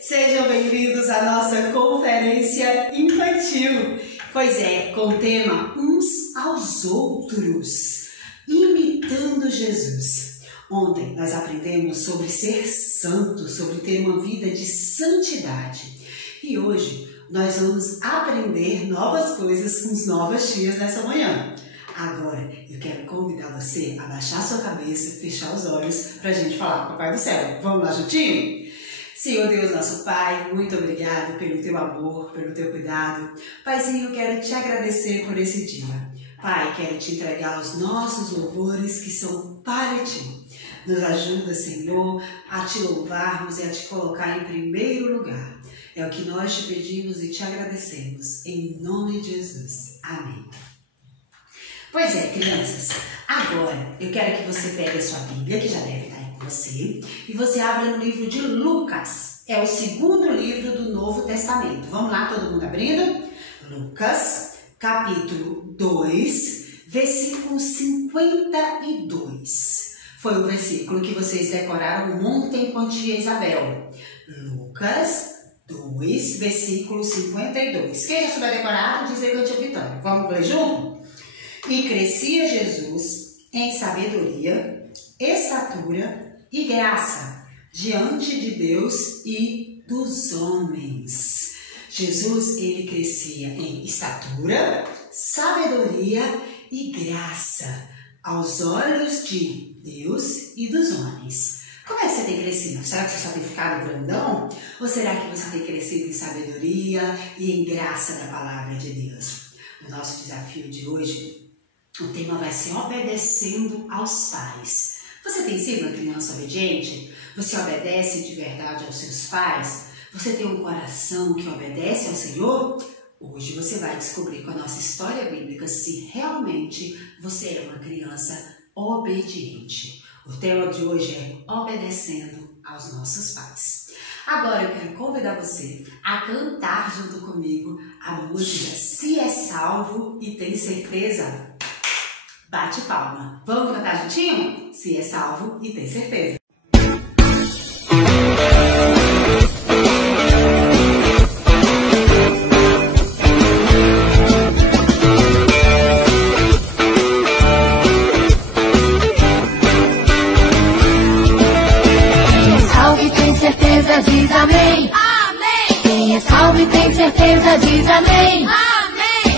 Sejam bem-vindos à nossa conferência infantil. Pois é, com o tema Uns aos Outros, imitando Jesus. Ontem nós aprendemos sobre ser santo, sobre ter uma vida de santidade. E hoje nós vamos aprender novas coisas com as novas tias nessa manhã. Agora, eu quero convidar você a baixar sua cabeça, fechar os olhos para a gente falar com o Papai do Céu. Vamos lá juntinho? Senhor Deus, nosso Pai, muito obrigado pelo teu amor, pelo teu cuidado. Paizinho, eu quero te agradecer por esse dia. Pai, quero te entregar os nossos louvores que são para ti. Nos ajuda, Senhor, a te louvarmos e a te colocar em primeiro lugar. É o que nós te pedimos e te agradecemos. Em nome de Jesus. Amém. Pois é, crianças, agora eu quero que você pegue a sua Bíblia, que já deve estar aí com você, e você abra no livro de Lucas. É o segundo livro do Novo Testamento. Vamos lá, todo mundo abrindo? Lucas, capítulo 2, versículo 52. Foi o versículo que vocês decoraram ontem com a tia Isabel. Lucas 2, versículo 52. Quem já souber decorar, diz aí com a tia Vitória. Vamos ler junto? E crescia Jesus em sabedoria, estatura e graça diante de Deus e dos homens. Jesus, ele crescia em estatura, sabedoria e graça aos olhos de Deus e dos homens. Como é que você tem crescido? Será que você só tem ficado grandão? Ou será que você tem crescido em sabedoria e em graça da palavra de Deus? No nosso desafio de hoje, o tema vai ser obedecendo aos pais. Você tem sido uma criança obediente? Você obedece de verdade aos seus pais? Você tem um coração que obedece ao Senhor? Hoje você vai descobrir com a nossa história bíblica se realmente você é uma criança obediente. O tema de hoje é obedecendo aos nossos pais. Agora eu quero convidar você a cantar junto comigo a música Se é Salvo e Tem Certeza. Bate palma. Vamos cantar juntinho? Se é salvo e tem certeza. Quem é salvo e tem certeza diz amém. Amém. Quem é salvo e tem certeza diz amém.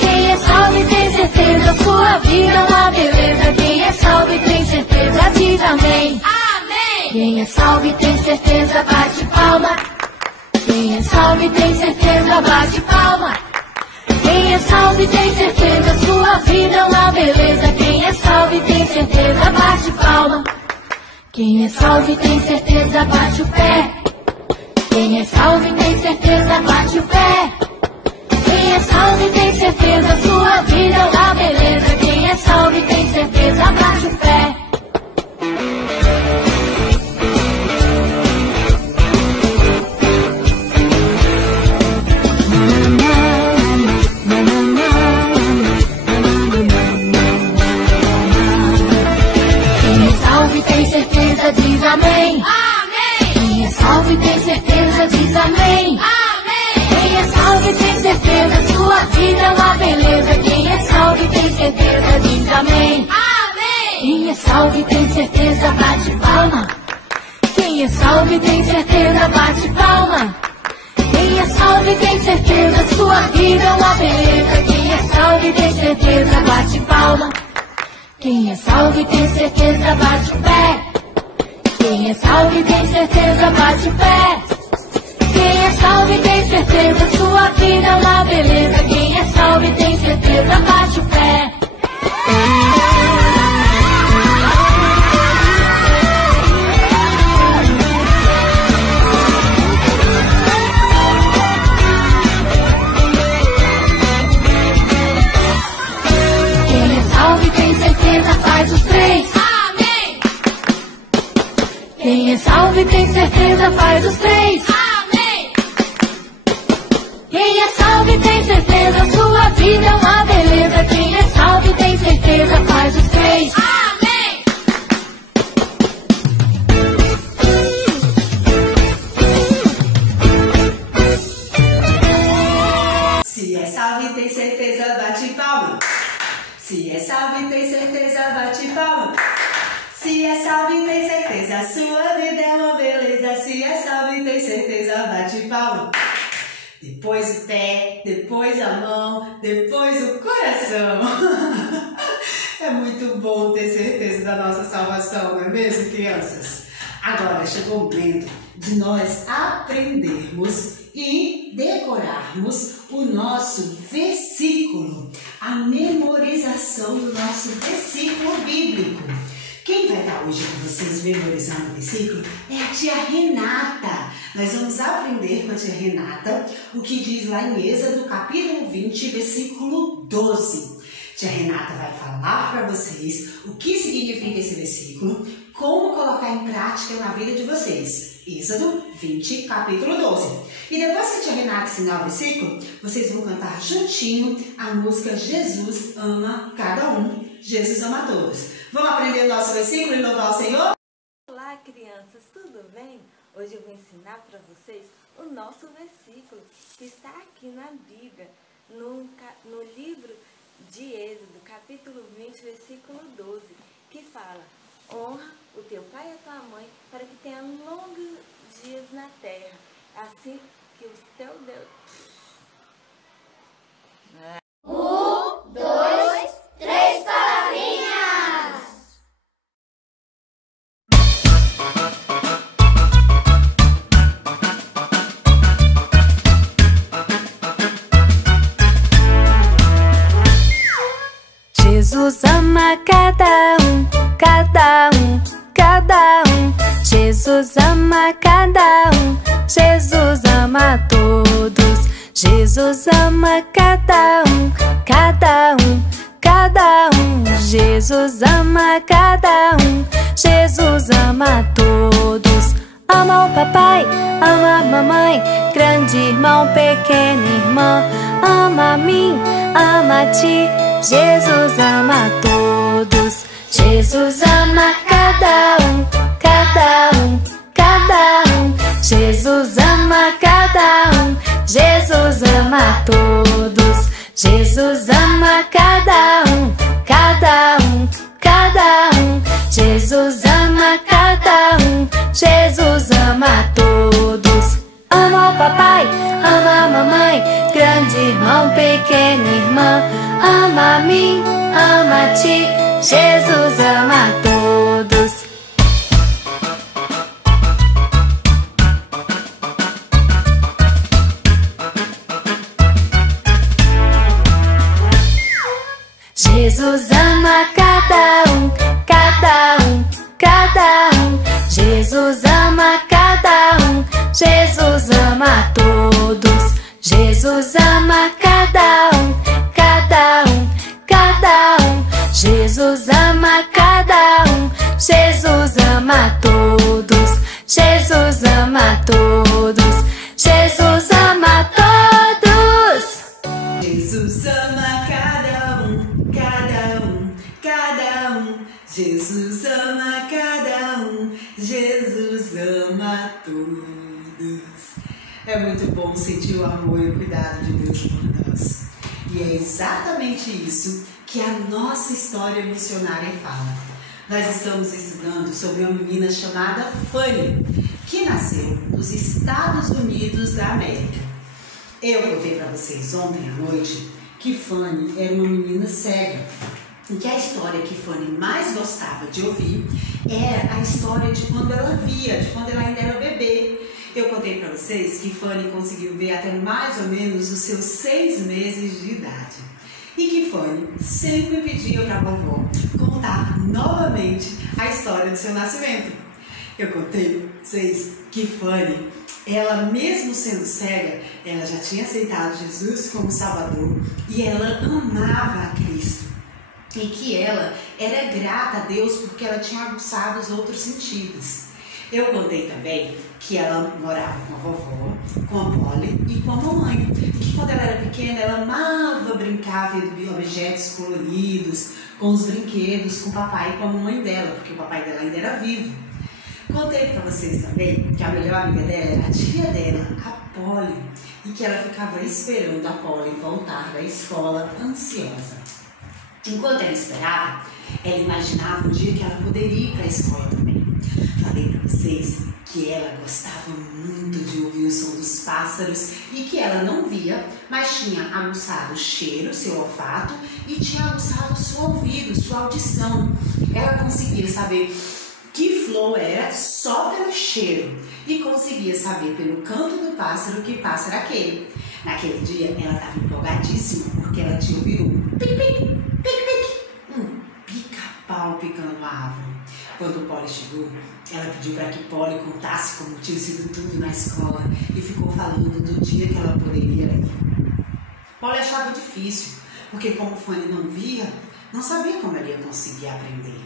Quem é salvo e tem certeza, sua vida é uma beleza. Quem é salvo e tem certeza, diz amém. Amém. Quem é salvo e tem certeza, bate palma. Quem é salvo e tem certeza, bate palma. Quem é salvo e tem certeza, sua vida é uma beleza. Quem é salvo e tem certeza, bate palma. Quem é salvo e tem certeza, bate o pé. Quem é salvo e tem certeza, bate o pé. Quem é salvo e tem certeza, sua vida é uma beleza. Quem é salvo e tem certeza, bate o pé. Quem é salvo e tem certeza, diz amém. Amém. Quem é salvo e tem certeza, diz amém. Quem é salvo e tem certeza, sua vida é uma beleza. Quem é salvo e tem certeza, diz amém. Amém. Quem é salvo e tem certeza, bate palma. Quem é salvo e tem certeza, bate palma. Quem é salvo e tem certeza, sua vida é uma beleza. Quem é salvo e tem certeza, bate palma. Quem é salvo e tem certeza, bate o pé. Quem é salvo e tem certeza, bate o pé. Quem é salvo e tem certeza, sua vida é uma beleza. Quem é salvo e tem certeza, bate o pé. Quem é salvo e tem certeza, faz os três. Amém. Quem é salvo e tem certeza, faz os três. Quem é salvo e tem certeza, sua vida é uma beleza. Quem é salvo e tem certeza, faz os três. Amém. a sua vida é uma beleza, se é salvo e tem certeza, bate palma. Depois o pé, depois a mão, depois o coração. É muito bom ter certeza da nossa salvação, não é mesmo, crianças? Agora chegou o momento de nós aprendermos e decorarmos o nosso versículo, a memorização do nosso versículo bíblico. Quem vai estar hoje com vocês memorizando o versículo é a tia Renata. Nós vamos aprender com a tia Renata o que diz lá em Êxodo, capítulo 20, versículo 12. Tia Renata vai falar para vocês o que significa esse versículo, como colocar em prática na vida de vocês. Êxodo 20, capítulo 12. E depois que a tia Renata ensinar o versículo, vocês vão cantar juntinho a música Jesus ama cada um, Jesus ama todos. Vamos aprender o nosso versículo e louvar o Senhor? Olá, crianças, tudo bem? Hoje eu vou ensinar para vocês o nosso versículo que está aqui na Bíblia, no livro de Êxodo, capítulo 20, versículo 12, que fala: honra o teu pai e a tua mãe para que tenha longos dias na terra, assim que o teu Deus... 1, 2, 3 palavrinhas! Jesus ama cada um, cada um, cada um. Jesus ama cada um, Jesus ama todos. Jesus ama cada um, cada um, cada um. Jesus ama cada um, Jesus ama todos. Ama o papai, ama a mamãe, grande irmão, pequena irmã. Ama a mim, ama a ti, Jesus ama todos. Jesus ama cada um, cada um, cada um. Jesus ama cada um, Jesus ama todos. Jesus ama cada um, cada um, cada um. Jesus ama cada um, Jesus ama todos. Ama o papai, ama a mamãe, grande irmão, pequena irmã. Ama a mim, ama a ti, Jesus ama todos. Jesus ama cada um, cada um, cada um. Jesus ama cada um, Jesus ama todos. Jesus ama cada um, cada um, cada um. Jesus ama cada um, Jesus ama todos. Jesus ama todos. Jesus ama todos. Jesus ama cada um, cada um, cada um. Jesus ama cada um, Jesus ama todos. É muito bom sentir o amor e o cuidado de Deus por nós. E é exatamente isso que a nossa história missionária fala. Nós estamos estudando sobre uma menina chamada Fanny, que nasceu nos Estados Unidos da América. Eu contei para vocês ontem à noite que Fanny era uma menina cega e que a história que Fanny mais gostava de ouvir era a história de quando ela via, de quando ela ainda era bebê. Eu contei para vocês que Fanny conseguiu ver até mais ou menos os seus 6 meses de idade. E que Fanny sempre pedia para a vovó contar novamente a história do seu nascimento. Eu contei para vocês que Fanny, ela mesmo sendo cega, ela já tinha aceitado Jesus como Salvador e ela amava a Cristo. E que ela era grata a Deus porque ela tinha aguçado os outros sentidos. Eu contei também que ela morava com a vovó, com a Polly e com a mamãe. E que quando ela era pequena, ela amava brincar vendo objetos coloridos, com os brinquedos, com o papai e com a mamãe dela, porque o papai dela ainda era vivo. Contei para vocês também que a melhor amiga dela era a tia dela, a Polly, e que ela ficava esperando a Polly voltar da escola ansiosa. Enquanto ela esperava, ela imaginava um dia que ela poderia ir para a escola também. Falei para vocês que ela gostava muito de ouvir o som dos pássaros e que ela não via, mas tinha aguçado o cheiro, seu olfato, e tinha aguçado o seu ouvido, sua audição. Ela conseguia saber que flor era só pelo cheiro e conseguia saber pelo canto do pássaro que pássaro era aquele. Naquele dia ela estava empolgadíssima porque ela tinha ouvido um pique-pique, pique-pique, um pica-pau picando a árvore. Quando o Polly chegou, ela pediu para que Polly contasse como tinha sido tudo na escola e ficou falando do dia que ela poderia ir. Polly achava difícil, porque como Fanny não via, não sabia como ela ia conseguir aprender.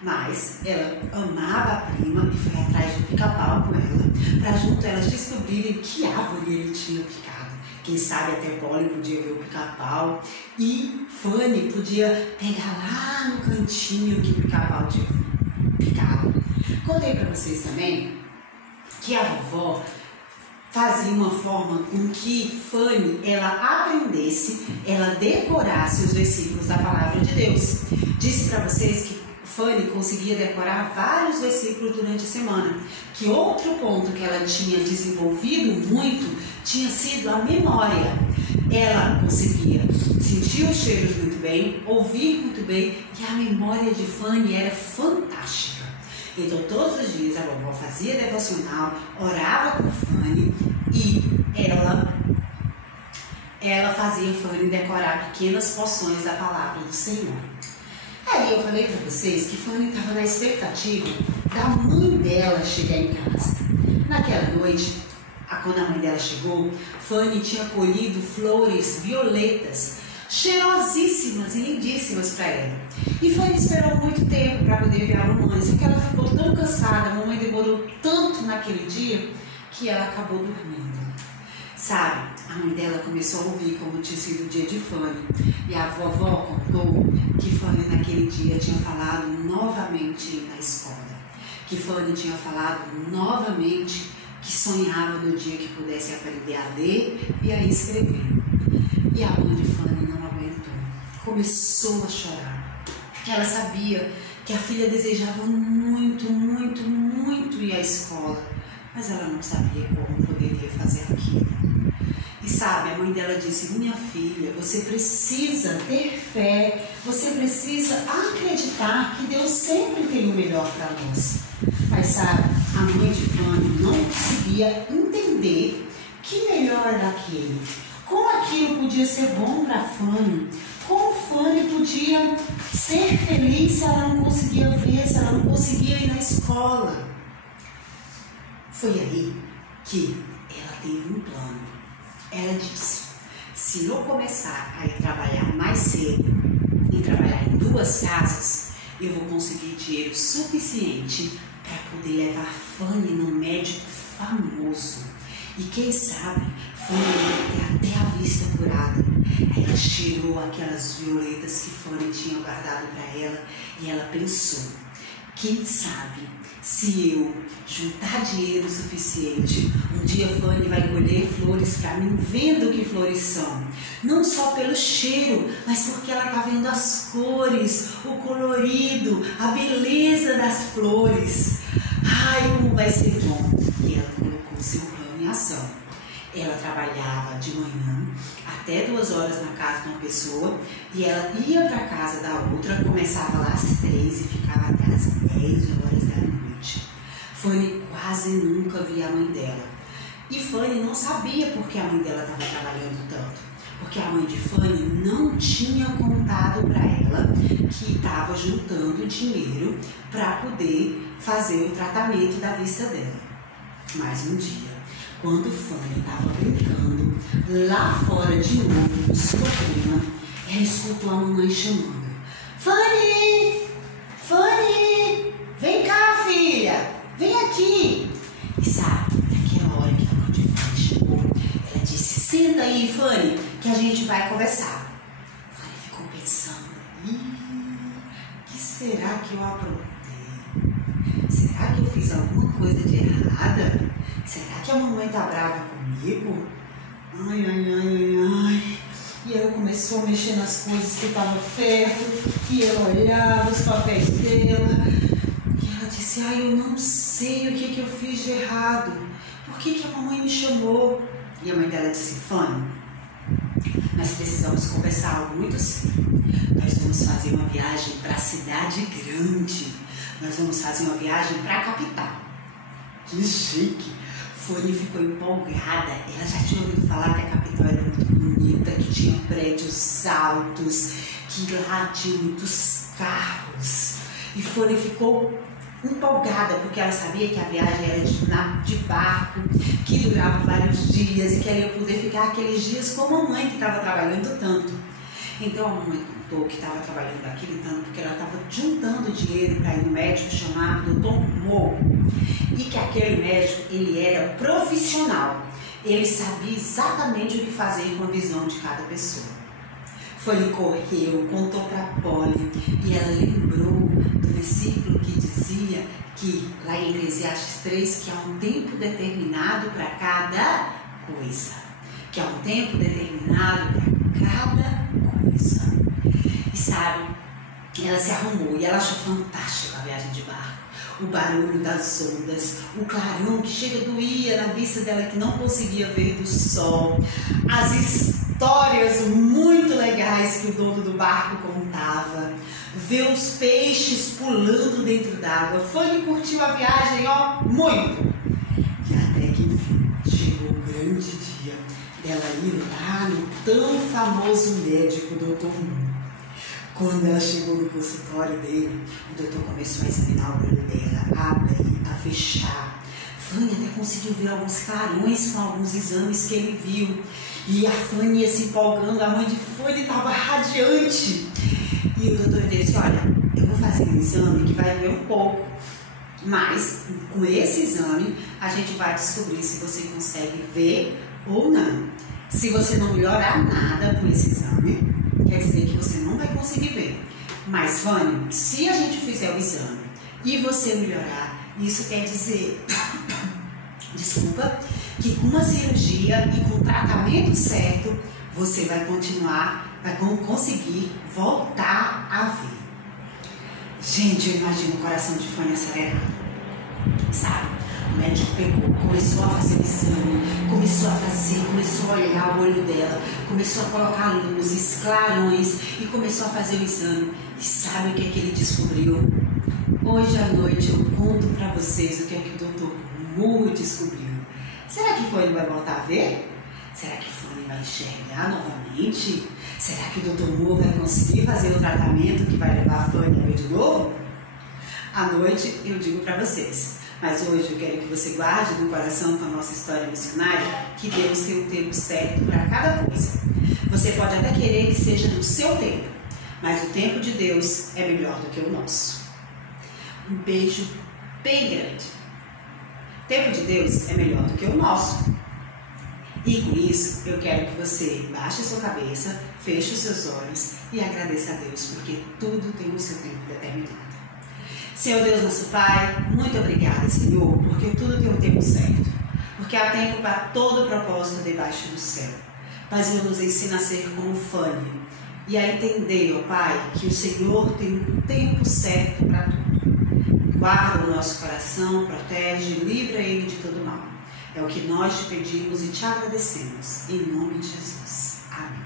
Mas ela amava a prima e foi atrás de pica-pau com ela, para junto elas descobrirem que árvore ele tinha picado. Quem sabe até Polly podia ver o pica-pau e Fanny podia pegar lá no cantinho que o pica-pau tinha picado. Contei para vocês também que a vovó fazia uma forma com que Fanny ela aprendesse, ela decorasse os versículos da palavra de Deus. Disse para vocês que Fanny conseguia decorar vários versículos durante a semana, que outro ponto que ela tinha desenvolvido muito tinha sido a memória. Ela conseguia sentir os cheiros muito bem, ouvir muito bem, e a memória de Fanny era fantástica. Então todos os dias a vovó fazia devocional, orava com Fanny e ela fazia Fanny decorar pequenas porções da palavra do Senhor. Aí eu falei para vocês que Fanny estava na expectativa da mãe dela chegar em casa. Naquela noite, quando a mãe dela chegou, Fanny tinha colhido flores violetas, cheirosíssimas e lindíssimas para ela. E Fanny esperou muito tempo para poder ver a mamãe, só que ela ficou tão cansada, a mamãe demorou tanto naquele dia que ela acabou dormindo. Sabe, a mãe dela começou a ouvir como tinha sido o dia de Fanny. E a vovó contou que Fanny naquele dia tinha falado novamente na escola. Que Fanny tinha falado novamente que sonhava no dia que pudesse aprender a ler e a escrever. E a mãe de Fanny não aguentou. Começou a chorar. Ela sabia que a filha desejava muito, muito, muito ir à escola. Mas ela não sabia como poderia fazer aquilo. E sabe, a mãe dela disse: minha filha, você precisa ter fé, você precisa acreditar que Deus sempre tem o melhor para nós. Mas sabe, a mãe de Fanny não conseguia entender que melhor era aquele. Como aquilo podia ser bom para Fanny? Como Fanny podia ser feliz se ela não conseguia ver, se ela não conseguia ir na escola? Foi aí que ela teve um plano. Ela disse: se eu começar a ir trabalhar mais cedo e trabalhar em 2 casas, eu vou conseguir dinheiro suficiente para poder levar Fanny num médico famoso. E quem sabe, Fanny ia ter até a vista curada. Aí ela cheirou aquelas violetas que Fanny tinha guardado para ela e ela pensou: quem sabe, se eu juntar dinheiro suficiente, um dia Fanny vai colher flores para mim, vendo que flores são. Não só pelo cheiro, mas porque ela está vendo as cores, o colorido, a beleza das flores. Ai, como vai ser bom! E ela colocou seu plano em ação. Ela trabalhava de manhã até 2 horas na casa de uma pessoa e ela ia para a casa da outra, começava lá às 3 e ficava até às 10 horas da noite. Fanny quase nunca via a mãe dela. E Fanny não sabia por que a mãe dela estava trabalhando tanto. Porque a mãe de Fanny não tinha contado para ela que estava juntando dinheiro para poder fazer o tratamento da vista dela. Mas um dia, quando Fanny estava brincando lá fora de novo com sua prima, ela escutou a mamãe chamando: Fanny! Fanny! Vem cá, filha! Vem aqui! E sabe, naquela hora que a mãe de Fanny chegou, ela disse: senta aí, Fanny, que a gente vai conversar. Fanny ficou pensando: que será que eu aprontei? Será que eu fiz alguma coisa de errada? Será que a mamãe tá brava comigo? Ai, ai, ai, ai, ai. E ela começou a mexer nas coisas que estavam perto, e ela olhava os papéis dela, e ela disse: disse, eu não sei o que eu fiz de errado. Por que a mamãe me chamou? E a mãe dela disse, Fanny, nós precisamos conversar algo muito sério. Nós vamos fazer uma viagem para a cidade grande. Nós vamos fazer uma viagem para a capital. Que chique! Fanny ficou empolgada. Ela já tinha ouvido falar que a capital era muito bonita, que tinha prédios altos, que lá tinha muitos carros. E Fanny ficou empolgada, porque ela sabia que a viagem era de barco, que durava vários dias e que ela ia poder ficar aqueles dias com a mamãe que estava trabalhando tanto. Então a mamãe contou que estava trabalhando aquele tanto porque ela estava juntando dinheiro para ir no médico chamado Dr. Mo, e que aquele médico, ele era profissional, ele sabia exatamente o que fazer com a visão de cada pessoa. Fanny correu, contou para Polly e ela lembrou do versículo que dizia que, lá em Eclesiastes 3, que há um tempo determinado para cada coisa. Que há um tempo determinado para cada coisa. E sabe, ela se arrumou e ela achou fantástica a viagem de barco. O barulho das ondas, o clarão que chega doía na vista dela que não conseguia ver do sol, as histórias muito legais que o dono do barco contava, ver os peixes pulando dentro d'água. Fanny curtiu a viagem, muito. E até que enfim chegou o grande dia dela ir lá no tão famoso médico Dr. Mo. Quando ela chegou no consultório dele, o doutor começou a examinar o olho dela, a abrir, a fechar. Fanny até conseguiu ver alguns clarões com alguns exames que ele viu. E a Fanny ia se empolgando, a mãe de Fanny estava radiante. E o doutor disse, olha, eu vou fazer um exame que vai ver um pouco, mas com esse exame a gente vai descobrir se você consegue ver ou não. Se você não melhorar nada com esse exame, quer dizer que você não vai conseguir ver. Mas, Fanny, se a gente fizer o exame e você melhorar, isso quer dizer, desculpa, que com uma cirurgia e com o tratamento certo, você vai conseguir voltar a ver. Gente, eu imagino o coração de Fanny acelerado, sabe? O médico pegou, começou a fazer o exame, começou a olhar o olho dela, começou a colocar luzes, clarões e começou a fazer o exame. E sabe o que é que ele descobriu? Hoje à noite eu conto pra vocês o que é que o Dr. Mo descobriu. Será que Fanny vai voltar a ver? Será que Fanny vai enxergar novamente? Será que o Dr. Mo vai conseguir fazer o tratamento que vai levar a Fanny a ver de novo? À noite eu digo pra vocês. Mas hoje eu quero que você guarde no coração com a nossa história missionária que Deus tem um tempo certo para cada coisa. Você pode até querer que seja no seu tempo, mas o tempo de Deus é melhor do que o nosso. Um beijo bem grande. O tempo de Deus é melhor do que o nosso. E com isso, eu quero que você baixe a sua cabeça, feche os seus olhos e agradeça a Deus, porque tudo tem o seu tempo determinado. Senhor Deus, nosso Pai, muito obrigada, Senhor, porque tudo tem um tempo certo. Porque há tempo para todo propósito debaixo do céu. Pai, Senhor, nos ensina a ser como Fanny e a entender, ó Pai, que o Senhor tem um tempo certo para tudo. Guarda o nosso coração, protege, livra ele de todo mal. É o que nós te pedimos e te agradecemos. Em nome de Jesus. Amém.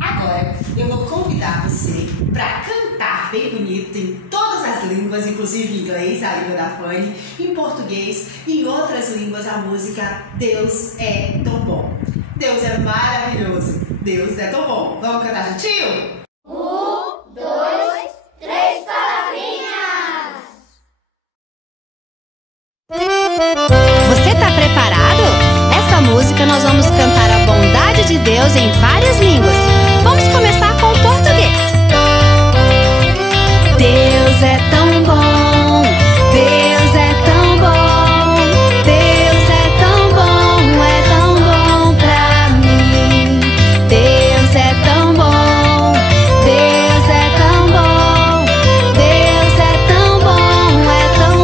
Agora, eu vou convidar você para cantar bem bonito em todas as línguas, inclusive em inglês, a língua da Fanny, em português e em outras línguas a música Deus é tão bom. Deus é maravilhoso. Deus é tão bom. Vamos cantar juntinho? 1, 2, 3 palavrinhas! Você tá preparado? Essa música nós vamos cantar a bondade de Deus em várias línguas. Vamos começar com o português. Deus é tão bom, Deus é tão bom, Deus é tão bom pra mim. Deus é tão bom, Deus é tão bom, Deus é tão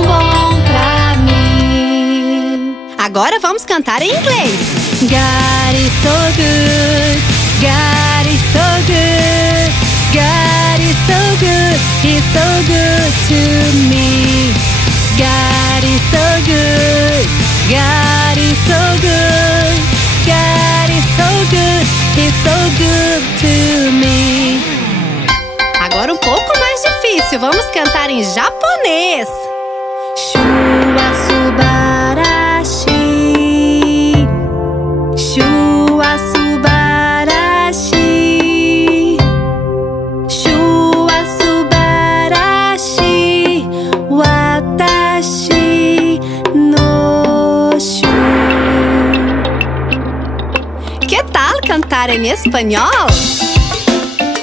bom pra mim. Agora vamos cantar em inglês. God is so good, God is so good, God is so good. He's so good to me. God is so good. God is so good. God is so good. He's so good to me. Agora um pouco mais difícil. Vamos cantar em japonês. Shua subarashi. Shua subarashi. Shua subarashi. Watashi no shu. Que tal cantar em espanhol?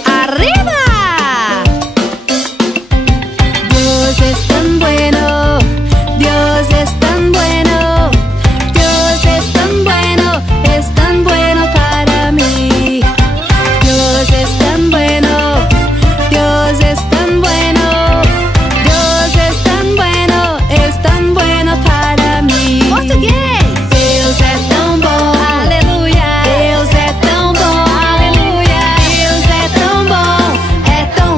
Arriba! Dios es tan bueno, Dios es tan bueno, Dios es tan bueno para mí. Dios es tan bueno, Dios es tan bueno, Dios es tan bueno para mí. Português! Deus é tão bom, aleluia. Deus é tão bom, aleluia. Deus é tão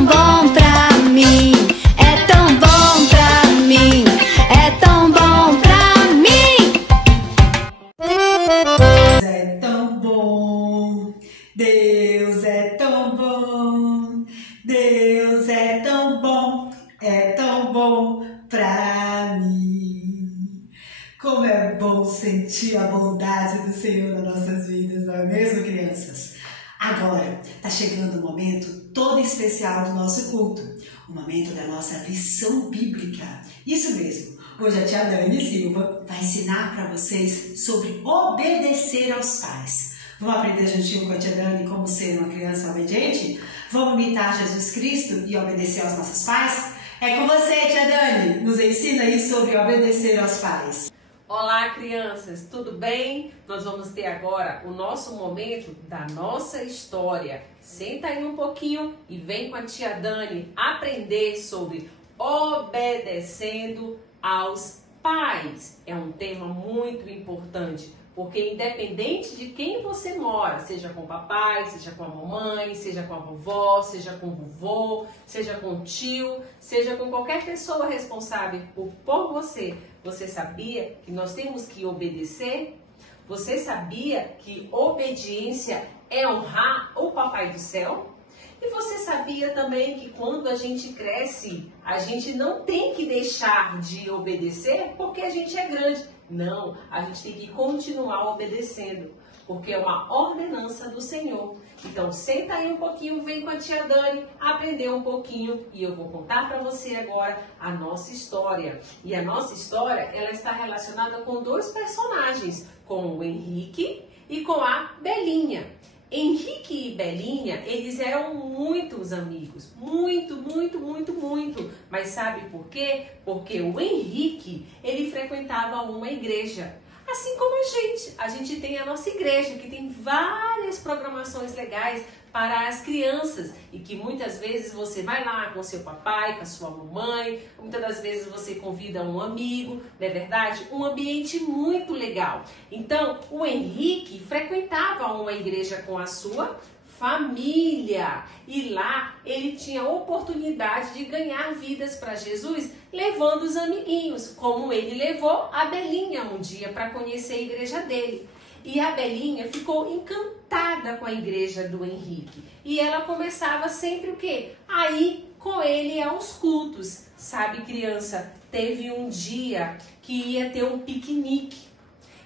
bom pra mim. É tão bom pra mim, é tão bom pra mim. Deus é tão bom, Deus é tão bom, Deus é tão bom pra mim. Como é bom sentir a bondade do Senhor nas nossas vidas, não é mesmo, crianças? Agora, tá chegando o momento todo especial do nosso culto, o momento da nossa lição bíblica. Isso mesmo, hoje a tia Dani Silva vai ensinar para vocês sobre obedecer aos pais. Vamos aprender juntinho com a tia Dani como ser uma criança obediente? Vamos imitar Jesus Cristo e obedecer aos nossos pais? É com você, tia Dani, nos ensina aí sobre obedecer aos pais. Olá, crianças, tudo bem? Nós vamos ter agora o nosso momento da nossa história. Senta aí um pouquinho e vem com a tia Dani aprender sobre obedecendo aos pais. É um tema muito importante, porque independente de quem você mora, seja com o papai, seja com a mamãe, seja com a vovó, seja com o vovô, seja com o tio, seja com qualquer pessoa responsável por você, você sabia que nós temos que obedecer? Você sabia que obediência é honrar o Papai do Céu? E você sabia também que quando a gente cresce, a gente não tem que deixar de obedecer porque a gente é grande. Não, a gente tem que continuar obedecendo, porque é uma ordenança do Senhor. Então, senta aí um pouquinho, vem com a tia Dani aprender um pouquinho e eu vou contar para você agora a nossa história. E a nossa história, ela está relacionada com dois personagens, com o Henrique e com a Belinha. Henrique e Belinha, eles eram muitos amigos, muito. Mas sabe por quê? Porque o Henrique, ele frequentava uma igreja. Assim como a gente tem a nossa igreja, que tem várias programações legais para as crianças e que muitas vezes você vai lá com seu papai, com a sua mamãe, muitas das vezes você convida um amigo, não é verdade? Um ambiente muito legal. Então, o Henrique frequentava uma igreja com a sua família e lá ele tinha a oportunidade de ganhar vidas para Jesus levando os amiguinhos, como ele levou a Belinha um dia para conhecer a igreja dele. E a Belinha ficou encantada com a igreja do Henrique. E ela começava sempre o quê? A ir com ele aos cultos. Sabe, criança, teve um dia que ia ter um piquenique.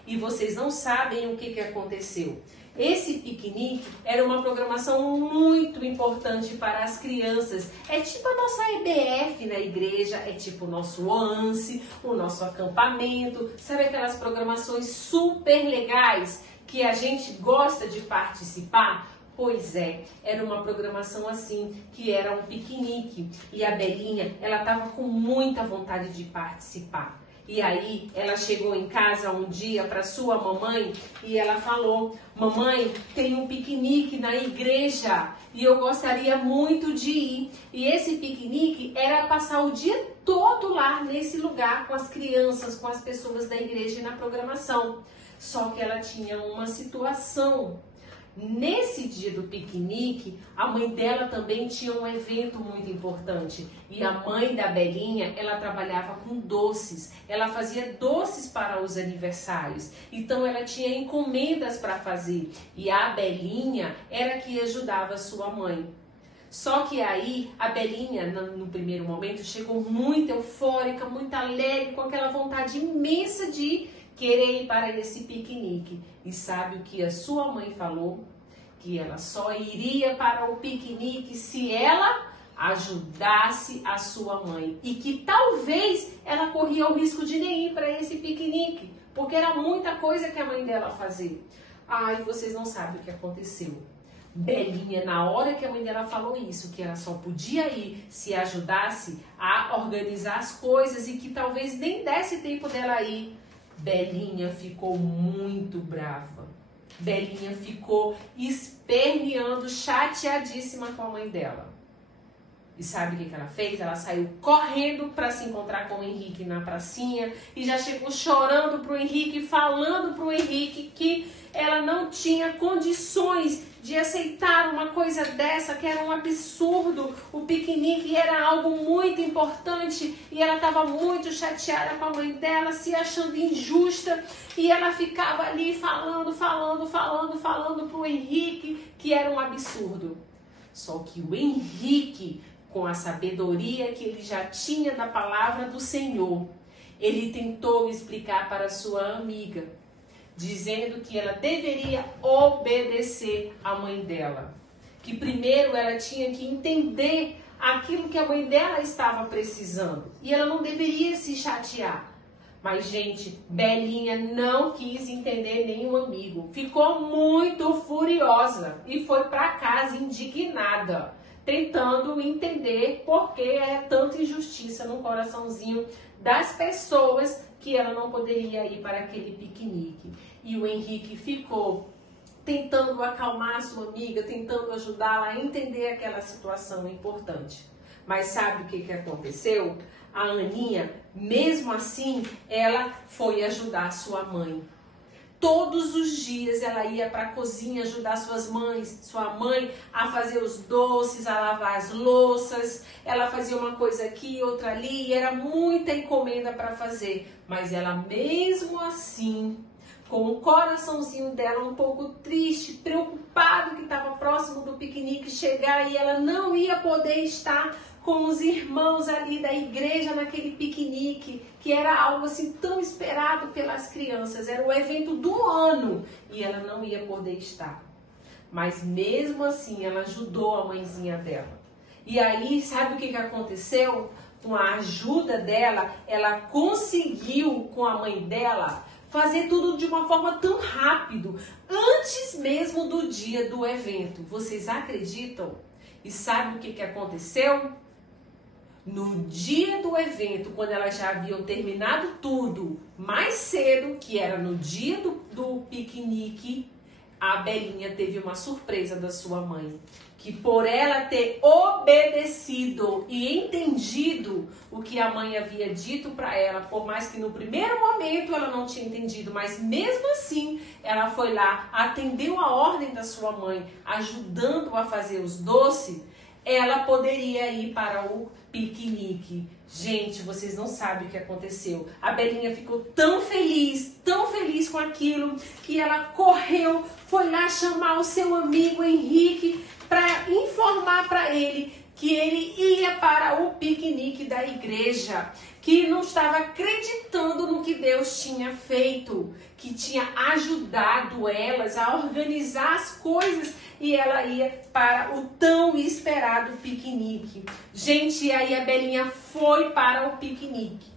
E vocês não sabem o que aconteceu. Esse piquenique era uma programação muito importante para as crianças. É tipo a nossa EBF na igreja, é tipo o nosso OANSE, o nosso acampamento. Sabe aquelas programações super legais que a gente gosta de participar? Pois é, era uma programação assim, que era um piquenique. E a Belinha, ela estava com muita vontade de participar. E aí, ela chegou em casa um dia para sua mamãe e ela falou: mamãe, tem um piquenique na igreja e eu gostaria muito de ir. E esse piquenique era passar o dia todo lá nesse lugar com as crianças, com as pessoas da igreja e na programação. Só que ela tinha uma situação. Nesse dia do piquenique, a mãe dela também tinha um evento muito importante. E a mãe da Belinha, ela trabalhava com doces. Ela fazia doces para os aniversários. Então ela tinha encomendas para fazer. E a Belinha era que ajudava a sua mãe. Só que aí a Belinha, no primeiro momento, chegou muito eufórica, muito alegre, com aquela vontade imensa de querer ir para esse piquenique. E sabe o que a sua mãe falou? Que ela só iria para o piquenique se ela ajudasse a sua mãe. E que talvez ela corria o risco de nem ir para esse piquenique, porque era muita coisa que a mãe dela fazia. Ai, vocês não sabem o que aconteceu. Belinha, na hora que a mãe dela falou isso, que ela só podia ir se ajudasse a organizar as coisas e que talvez nem desse tempo dela ir, Belinha ficou muito brava. Belinha ficou esperneando, chateadíssima com a mãe dela. E sabe o que ela fez? Ela saiu correndo para se encontrar com o Henrique na pracinha e já chegou chorando pro Henrique, falando pro Henrique que ela não tinha condições de aceitar uma coisa dessa, que era um absurdo. O piquenique era algo muito importante e ela estava muito chateada com a mãe dela, se achando injusta. E ela ficava ali falando pro Henrique que era um absurdo. Só que o Henrique, com a sabedoria que ele já tinha da palavra do Senhor, ele tentou explicar para sua amiga, dizendo que ela deveria obedecer à mãe dela. Que primeiro ela tinha que entender aquilo que a mãe dela estava precisando. E ela não deveria se chatear. Mas, gente, Belinha não quis entender nenhum amigo. Ficou muito furiosa e foi para casa indignada, tentando entender por que é tanta injustiça no coraçãozinho das pessoas que ela não poderia ir para aquele piquenique. E o Henrique ficou tentando acalmar a sua amiga, tentando ajudá-la a entender aquela situação importante. Mas sabe o que aconteceu? A Aninha, mesmo assim, ela foi ajudar a sua mãe. Todos os dias ela ia para a cozinha ajudar sua mãe a fazer os doces, a lavar as louças. Ela fazia uma coisa aqui, outra ali, e era muita encomenda para fazer. Mas ela mesmo assim, com o coraçãozinho dela um pouco triste, preocupado que estava próximo do piquenique chegar e ela não ia poder estar com os irmãos ali da igreja naquele piquenique, que era algo assim tão esperado pelas crianças, era o evento do ano e ela não ia poder estar. Mas mesmo assim ela ajudou a mãezinha dela. E aí, sabe o que aconteceu? Com a ajuda dela, ela conseguiu com a mãe dela fazer tudo de uma forma tão rápido, antes mesmo do dia do evento. Vocês acreditam? E sabe o que aconteceu? No dia do evento, quando elas já haviam terminado tudo, mais cedo, que era no dia do piquenique, a Belinha teve uma surpresa da sua mãe. Que por ela ter obedecido e entendido o que a mãe havia dito para ela, por mais que no primeiro momento ela não tinha entendido, mas mesmo assim ela foi lá, atendeu a ordem da sua mãe, ajudando-a a fazer os doces, ela poderia ir para o piquenique. Gente, vocês não sabem o que aconteceu. A Belinha ficou tão feliz com aquilo, que ela correu, foi lá chamar o seu amigo Henrique para informar para ele que ele ia para o piquenique da igreja, que não estava acreditando no que Deus tinha feito, que tinha ajudado elas a organizar as coisas e ela ia para o tão esperado piquenique. Gente, aí a Belinha foi para o piquenique.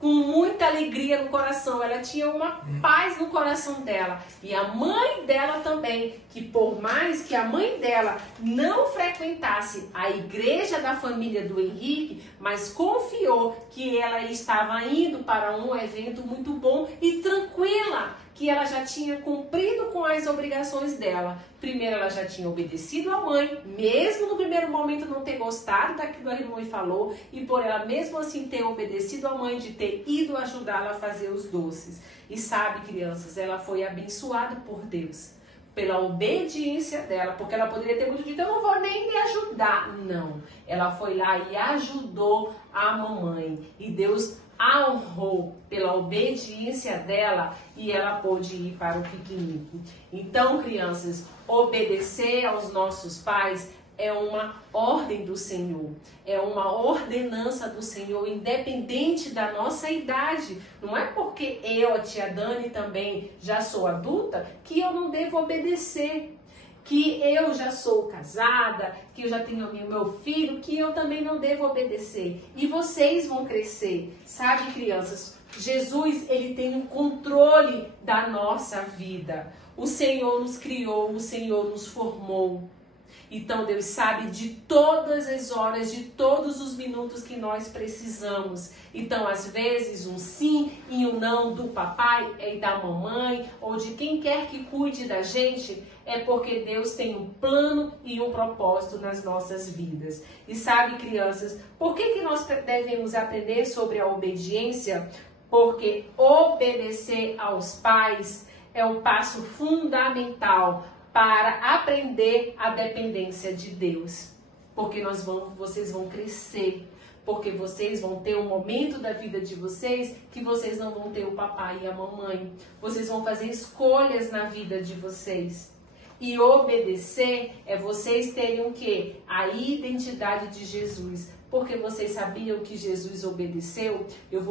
Com muita alegria no coração, ela tinha uma paz no coração dela. E a mãe dela também, que por mais que a mãe dela não frequentasse a igreja da família do Henrique, mas confiou que ela estava indo para um evento muito bom e tranquila, que ela já tinha cumprido com as obrigações dela. Primeiro, ela já tinha obedecido à mãe, mesmo no primeiro momento não ter gostado daquilo que a irmã falou, e por ela mesmo assim ter obedecido à mãe, de ter ido ajudá-la a fazer os doces. E sabe, crianças, ela foi abençoada por Deus. pela obediência dela, porque ela poderia ter muito dito, eu não vou nem me ajudar. Não, ela foi lá e ajudou a mamãe. E Deus a honrou pela obediência dela e ela pôde ir para o piquenique. Então, crianças, obedecer aos nossos pais é uma ordem do Senhor, é uma ordenança do Senhor, independente da nossa idade. Não é porque eu, a tia Dani, também já sou adulta, que eu não devo obedecer. Que eu já sou casada, que eu já tenho meu filho, que eu também não devo obedecer. E vocês vão crescer, sabe, crianças? Jesus, ele tem um controle da nossa vida. O Senhor nos criou, o Senhor nos formou. Então Deus sabe de todas as horas, de todos os minutos que nós precisamos. Então, às vezes, um sim e um não do papai e da mamãe, ou de quem quer que cuide da gente, é porque Deus tem um plano e um propósito nas nossas vidas. E sabe, crianças, por que nós devemos aprender sobre a obediência? Porque obedecer aos pais é o passo fundamental para aprender a dependência de Deus. Porque vocês vão crescer. Porque vocês vão ter um momento da vida de vocês que vocês não vão ter o papai e a mamãe. Vocês vão fazer escolhas na vida de vocês. E obedecer é vocês terem o quê? A identidade de Jesus. Porque vocês sabiam que Jesus obedeceu?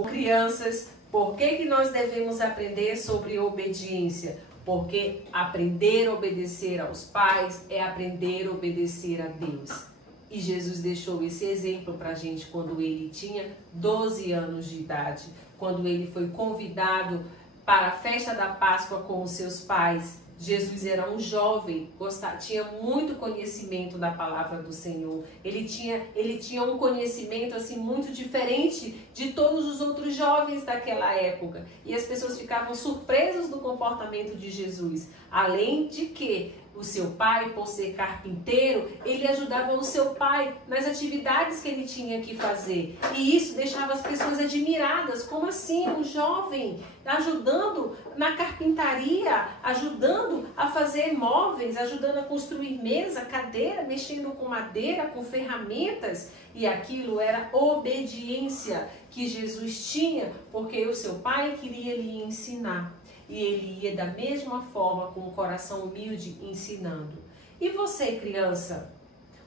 Crianças, por que nós devemos aprender sobre obediência? Porque aprender a obedecer aos pais é aprender a obedecer a Deus. E Jesus deixou esse exemplo para a gente quando ele tinha 12 anos de idade. Quando ele foi convidado para a festa da Páscoa com os seus pais. Jesus era um jovem, tinha muito conhecimento da palavra do Senhor. Ele tinha um conhecimento assim muito diferente de todos os outros jovens daquela época. E as pessoas ficavam surpresas do comportamento de Jesus. Além de que o seu pai, por ser carpinteiro, ele ajudava o seu pai nas atividades que ele tinha que fazer. E isso deixava as pessoas admiradas. Como assim? Um jovem ajudando na carpintaria, ajudando a fazer móveis, ajudando a construir mesa, cadeira, mexendo com madeira, com ferramentas. E aquilo era obediência que Jesus tinha, porque o seu pai queria lhe ensinar. E ele ia da mesma forma, com o coração humilde, ensinando. E você, criança?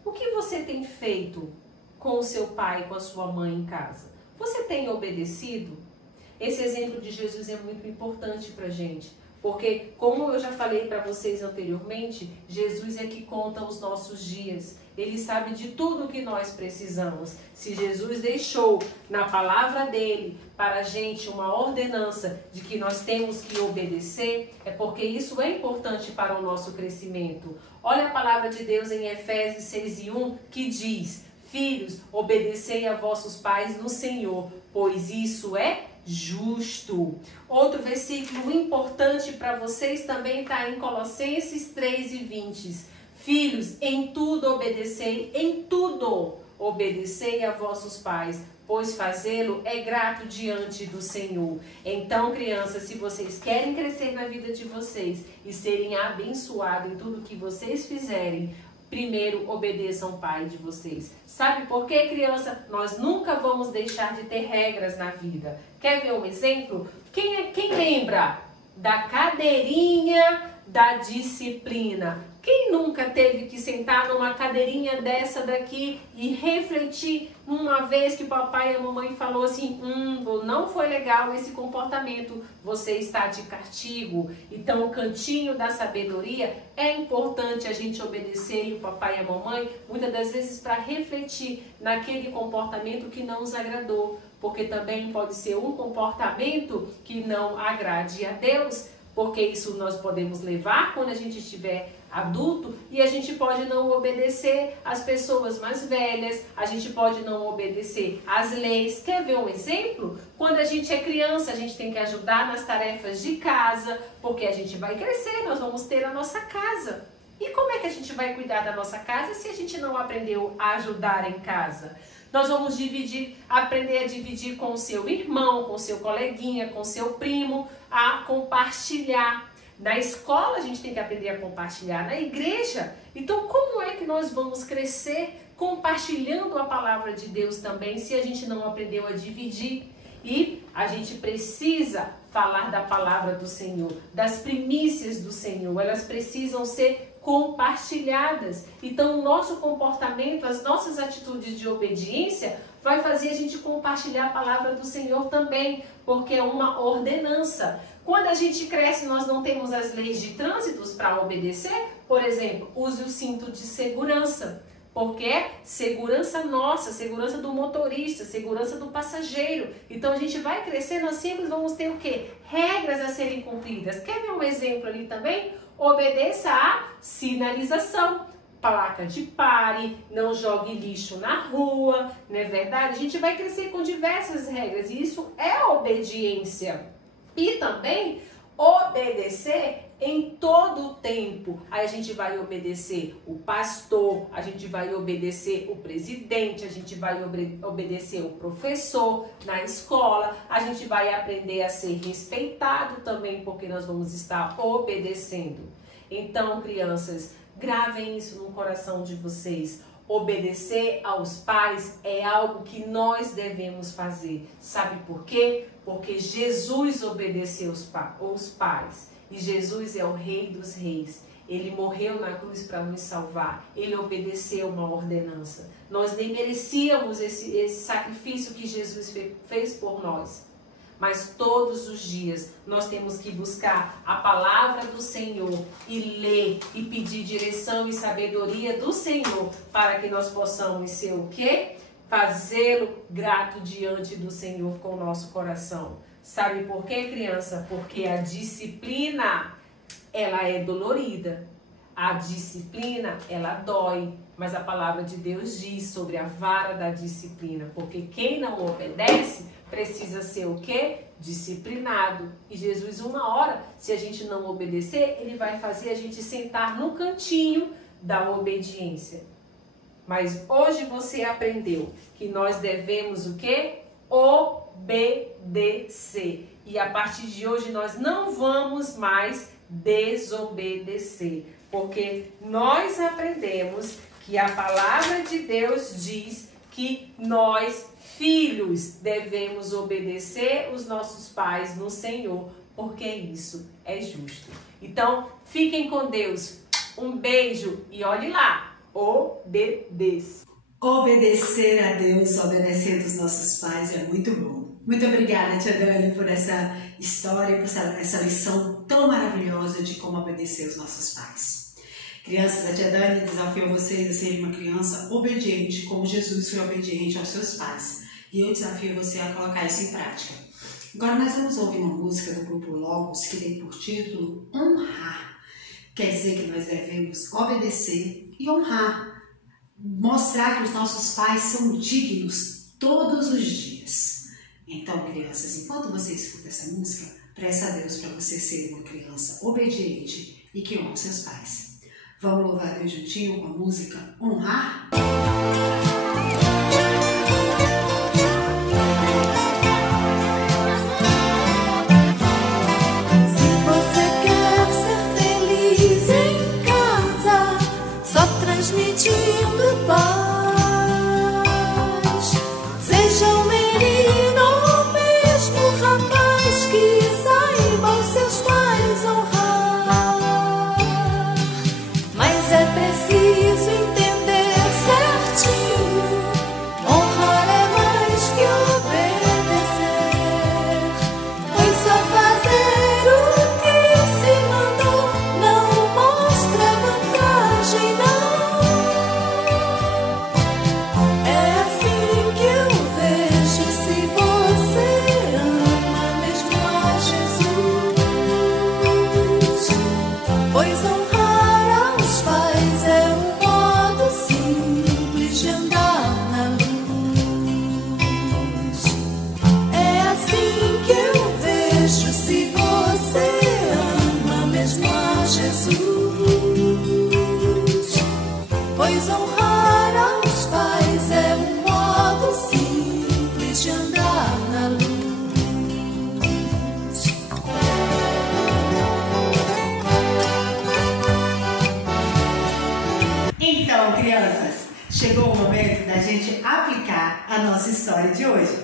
O que você tem feito com o seu pai e com a sua mãe em casa? Você tem obedecido? Esse exemplo de Jesus é muito importante para a gente. Porque, como eu já falei para vocês anteriormente, Jesus é que conta os nossos dias. Ele sabe de tudo o que nós precisamos. Se Jesus deixou na palavra dele para a gente uma ordenança de que nós temos que obedecer, é porque isso é importante para o nosso crescimento. Olha a palavra de Deus em Efésios 6:1 que diz: Filhos, obedecei a vossos pais no Senhor, pois isso é justo. Outro versículo importante para vocês também está em Colossenses 3:20. Filhos, em tudo obedecei, em tudo obedecei a vossos pais, pois fazê-lo é grato diante do Senhor. Então, crianças, se vocês querem crescer na vida de vocês e serem abençoados em tudo que vocês fizerem, primeiro obedeçam o pai de vocês. Sabe por quê, criança? Nós nunca vamos deixar de ter regras na vida. Quer ver um exemplo? Quem lembra da cadeirinha da disciplina? Quem nunca teve que sentar numa cadeirinha dessa daqui e refletir uma vez que o papai e a mamãe falou assim, não foi legal esse comportamento, você está de castigo. Então o cantinho da sabedoria é importante a gente obedecer o papai e a mamãe, muitas das vezes para refletir naquele comportamento que não nos agradou, porque também pode ser um comportamento que não agrade a Deus, porque isso nós podemos levar quando a gente estiver adulto e a gente pode não obedecer às pessoas mais velhas, a gente pode não obedecer às leis. Quer ver um exemplo? Quando a gente é criança, a gente tem que ajudar nas tarefas de casa, porque a gente vai crescer, nós vamos ter a nossa casa. E como é que a gente vai cuidar da nossa casa se a gente não aprendeu a ajudar em casa? Nós vamos aprender a dividir com o seu irmão, com o seu coleguinha, com o seu primo, a compartilhar. Na escola a gente tem que aprender a compartilhar, na igreja. Então como é que nós vamos crescer compartilhando a palavra de Deus também, se a gente não aprendeu a dividir? E a gente precisa falar da palavra do Senhor, das primícias do Senhor, elas precisam ser compartilhadas. Então o nosso comportamento, as nossas atitudes de obediência vai fazer a gente compartilhar a palavra do Senhor também, porque é uma ordenança. Quando a gente cresce, nós não temos as leis de trânsitos para obedecer. Por exemplo, use o cinto de segurança, porque é segurança nossa, segurança do motorista, segurança do passageiro. Então a gente vai crescer, nós sempre vamos ter o quê? Regras a serem cumpridas. Quer ver um exemplo ali também? Obedeça à sinalização. Placa de pare, não jogue lixo na rua, não é verdade? A gente vai crescer com diversas regras e isso é obediência. E também obedecer em todo o tempo. Aí a gente vai obedecer o pastor, a gente vai obedecer o presidente, a gente vai obedecer o professor na escola, a gente vai aprender a ser respeitado também, porque nós vamos estar obedecendo. Então, crianças, gravem isso no coração de vocês. Obedecer aos pais é algo que nós devemos fazer. Sabe por quê? Porque Jesus obedeceu os pais. E Jesus é o Rei dos Reis. Ele morreu na cruz para nos salvar. Ele obedeceu uma ordenança. Nós nem merecíamos esse sacrifício que Jesus fez por nós. Mas todos os dias nós temos que buscar a palavra do Senhor e ler e pedir direção e sabedoria do Senhor para que nós possamos ser o quê? Fazê-lo grato diante do Senhor com o nosso coração. Sabe por quê, criança? Porque a disciplina, ela é dolorida. A disciplina, ela dói. Mas a palavra de Deus diz sobre a vara da disciplina. Porque quem não obedece precisa ser o quê? Disciplinado. E Jesus, uma hora, se a gente não obedecer, ele vai fazer a gente sentar no cantinho da obediência. Mas hoje você aprendeu que nós devemos o quê? Obedecer. E a partir de hoje nós não vamos mais desobedecer. Porque nós aprendemos que a palavra de Deus diz que nós, filhos, devemos obedecer os nossos pais no Senhor, porque isso é justo. Então, fiquem com Deus. Um beijo e olhe lá. Obedeça. Obedecer a Deus, obedecer dos nossos pais é muito bom. Muito obrigada, tia Dani, por essa história, por essa lição tão maravilhosa de como obedecer os nossos pais. Crianças, a tia Dani desafiou vocês a serem uma criança obediente, como Jesus foi obediente aos seus pais. E eu desafio você a colocar isso em prática. Agora nós vamos ouvir uma música do grupo Logos que tem por título Honrar. Quer dizer que nós devemos obedecer e honrar. Mostrar que os nossos pais são dignos todos os dias. Então, crianças, enquanto você escuta essa música, peça a Deus para você ser uma criança obediente e que honra seus pais. Vamos louvar a Deus juntinho com a música Honrar? Se você quer ser feliz em casa, só transmitindo paz. Seja um menino ou mesmo rapaz que saiba os seus pais honrar. Mas é preciso entender certinho chegou o momento da gente aplicar a nossa história de hoje.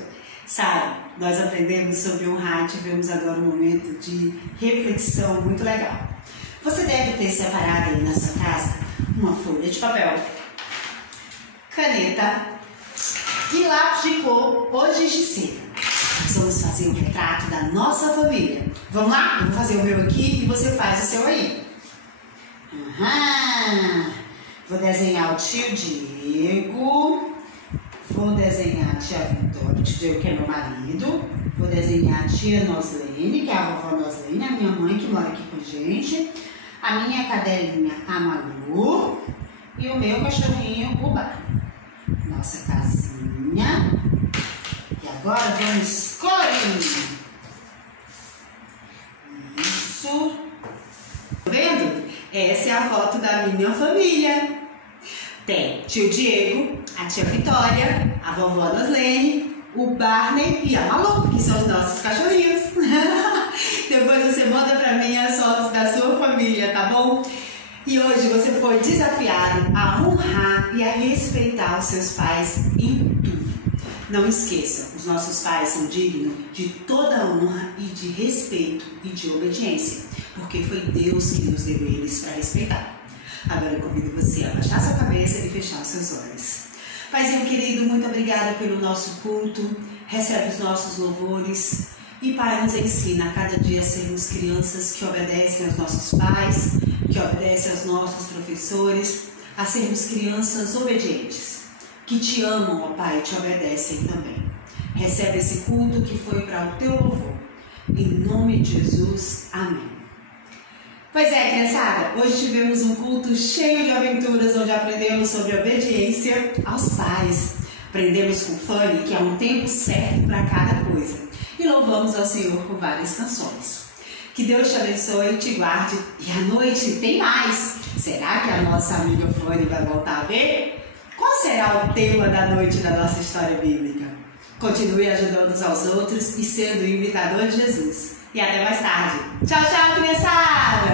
Sabe, nós aprendemos sobre honrar e tivemos agora um momento de reflexão muito legal. Você deve ter separado aí na sua casa uma folha de papel, caneta e lápis de cor ou giz de cera. Nós vamos fazer um retrato da nossa família. Vamos lá? Eu vou fazer o meu aqui e você faz o seu aí. Vou desenhar o tio Diego. Vou desenhar a tia Vitória, o tio Diego que é meu marido. Vou desenhar a tia Noslene, que é a vovó Noslene, a minha mãe que mora aqui com a gente. A minha cadelinha, a Malu. E o meu cachorrinho, o Bar. Nossa casinha. E agora vamos colorir. Isso. Tá vendo? Essa é a foto da minha família. Tem tio Diego, a tia Vitória, a vovó Noslene, o Barney e a Malu, que são os nossos cachorrinhos. Depois você manda pra mim as fotos da sua família, tá bom? E hoje você foi desafiado a honrar e a respeitar os seus pais em tudo. Não esqueça, os nossos pais são dignos de toda honra e de respeito e de obediência, porque foi Deus que nos deu eles para respeitar. Agora eu convido você a abaixar sua cabeça e fechar os seus olhos. Paizinho querido, muito obrigada pelo nosso culto, recebe os nossos louvores e Pai, nos ensina a cada dia a sermos crianças que obedecem aos nossos pais, que obedecem aos nossos professores, a sermos crianças obedientes, que te amam, ó Pai, e te obedecem também. Recebe esse culto que foi para o teu louvor. Em nome de Jesus, amém. Pois é, criançada, hoje tivemos um culto cheio de aventuras, onde aprendemos sobre obediência aos pais. Aprendemos com Fanny que há um tempo certo para cada coisa. E louvamos ao Senhor com várias canções. Que Deus te abençoe e te guarde. E à noite tem mais. Será que a nossa amiga Fanny vai voltar a ver? Qual será o tema da noite da nossa história bíblica? Continue ajudando uns aos outros e sendo o imitador de Jesus. E até mais tarde. Tchau, tchau, criançada!